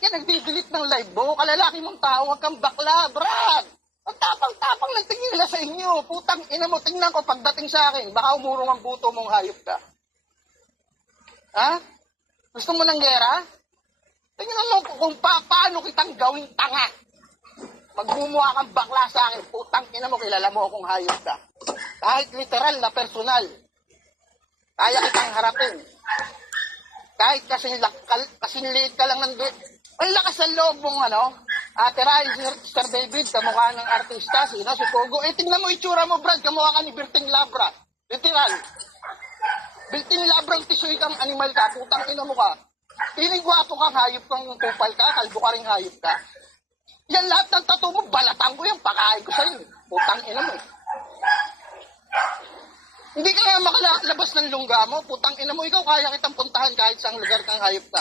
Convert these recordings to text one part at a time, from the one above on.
ka nagdi-delete ng live mo? Kalalaki mong tao, wag kang bakla, Brad. Ang tapang-tapang lang tingin nila sa inyo. Putang ina mo, tingnan ko pagdating sa akin. Baka umurong ang buto mong hayop ka. Ha? Gusto mo ng gera? Tingnan mo kung paano kitang gawing tanga. Magmumuha kang bakla sa akin. Putang ina mo, kilala mo akong hayop ka. Kahit literal na personal. Kaya kitang harapin. Kahit kasing liit ka lang ng duit. Ang lakas ng loob mong tirahin si Sir David, kamukha ng artista, si Pogo. Tingnan mo itsura mo, Brad, kamukha ka ni Berting Labra. Literal. Berting Labrang tisoy kang animal ka, putang ina mo ka. Piling gwapo kang hayop kang kupal ka, kalbo ka ring hayop ka. Yan lahat ng tattoo mo, balatan ko yan, pakain ko sa'yo. Putang ina mo. Hindi ka nga makalabas ng lungga mo, putang ina mo, ikaw kaya kitang puntahan kahit saang lugar kang hayop ka.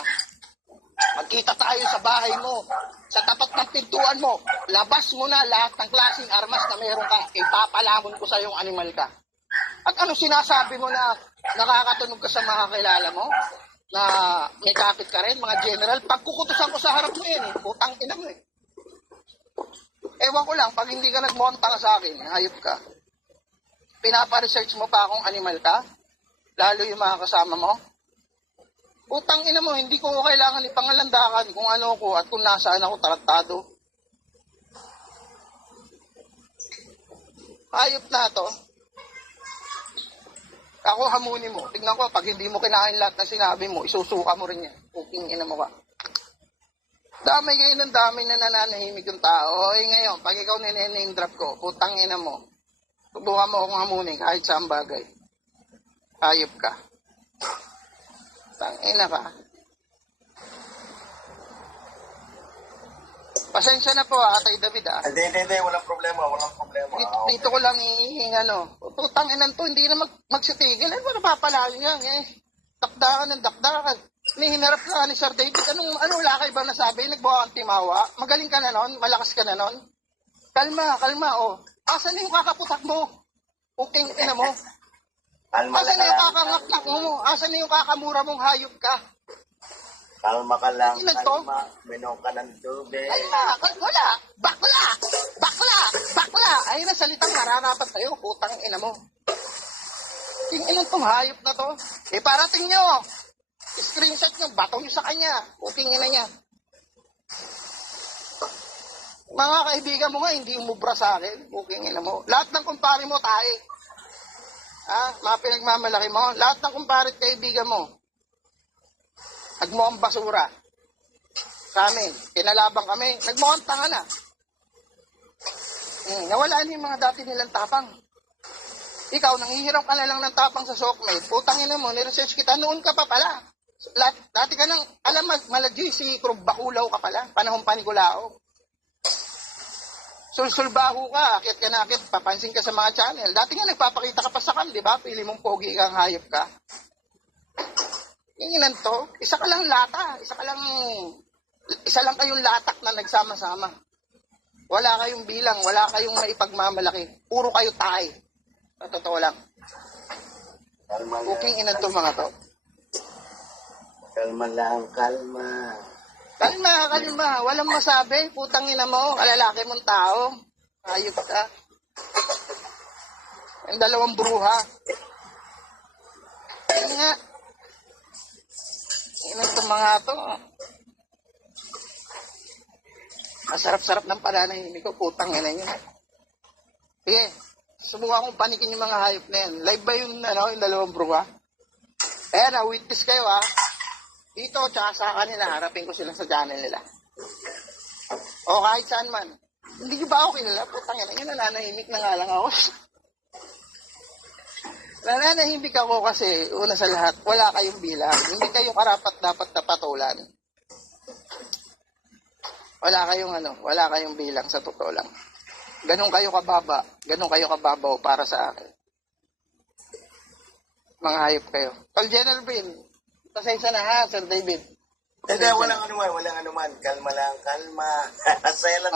Magkita tayo sa bahay mo, sa tapat ng pintuan mo, labas mo na lahat ng klaseng armas na meron ka, ipapalamon ko sa yung animal ka. At ano sinasabi mo na nakakatunog ka sa mga kilala mo? Na may kapit ka rin, mga general, pagkukutusan ko sa harap mo yan, putang ina mo eh. Ewan ko lang, pag hindi ka nagmonta ka sa akin, hayop ka. Pinapa-research mo pa akong animal ka? Lalo yung mga kasama mo? Utang ina mo, hindi ko kailangan ipangalandakan kung ano ko at kung nasaan ako taraktado. Hayop na to. Ako hamunin mo. Tingnan ko, pag hindi mo kinain lahat ng sinabi mo, isusuka mo rin yan. Puking ina mo ka. Damay kayo ng damay na nananahimik yung tao. Ngayon, pag ikaw nine-name drop ko, putang ina mo. Subukan mo akong hamunin kahit saan bagay. Hayop ka. Tangina ka. Pasensya na po Atay David Hindi, walang problema. Dito ko lang putang inan to, hindi na magsitigil. Ano ba napapalayo yan Dakdakan ng dakdakan. Hinarap ka ni Sir David. Ano wala kayo ba nasabi? Nagbawa kang timawa? Magaling ka na nun? Malakas ka na nun? Kalma, Asan na yung kakaputak mo? Puking ina mo. Asan na yung kakangaknak mo? Asan na yung kakamura mong hayop ka? Kalma ka lang, kalma. Minom ka ng tubig. Wala. Bakla. Ayun na salitang nararapat sa'yo. Putang ina mo. Ilan tong hayop na to? Parating nyo. Screenshot nyo. Bato nyo sa kanya. Puking ina niya. Mga kaibigan mo nga, hindi umubra sa akin. Puking ina mo. Lahat ng kumpare mo, tae. Mga pinagmamalaki mo. Lahat ng kumpare at kaibigan mo. Nagmukhang basura. Sa amin. Kinalabang kami. Nagmukhang tanga na. Nawala na yung mga dati nilang tapang. Ikaw, nangihiram ka na lang ng tapang sa Sockmate. Putang ina mo, niresearch kita. Noon ka pa pala. Dati ka nang, malagyo si Krub Bakulaw ka pala. Panahon pa ni Gulao. Sulsulbaho ka, akit ka na akit, papansin ka sa mga channel. Dati nga nagpapakita ka pa sa di ba? Pili mong pogi kang hayop ka. Inginan to, isa lang kayong latak na nagsama-sama. Wala kayong bilang, wala kayong maipagmamalaki. Puro kayo tayo. Sa totoo lang. Puking inan to mga to. Kalma lang, kalma. Kalma. Walang masabi. Putang ina mo. Kalalaki mong tao. Hayop ka. Yung dalawang bruha. Ayun nga. Inan itong mga to. Masarap-sarap ng pananahimik ko. Putang ina nyo. Sige. Subukan kong panikin yung mga hayop na yan. Live ba yung dalawang bruha? Witness kayo Dito, tsaka sa kanila, harapin ko sila sa channel nila. O kahit saan man. Hindi ba ako kilala? Putang ina, yun nananahimik na nga lang ako. Nananahimik ako kasi, una sa lahat, wala kayong bilang. Hindi kayo karapat dapat na patulan. Wala kayong bilang sa totoo lang. Ganun kayo kababaw para sa akin. Mga hayop kayo. Tol General Bin, pasensya na Sir David. Hindi, walang anuman. Kalma lang, kalma. Saya lang.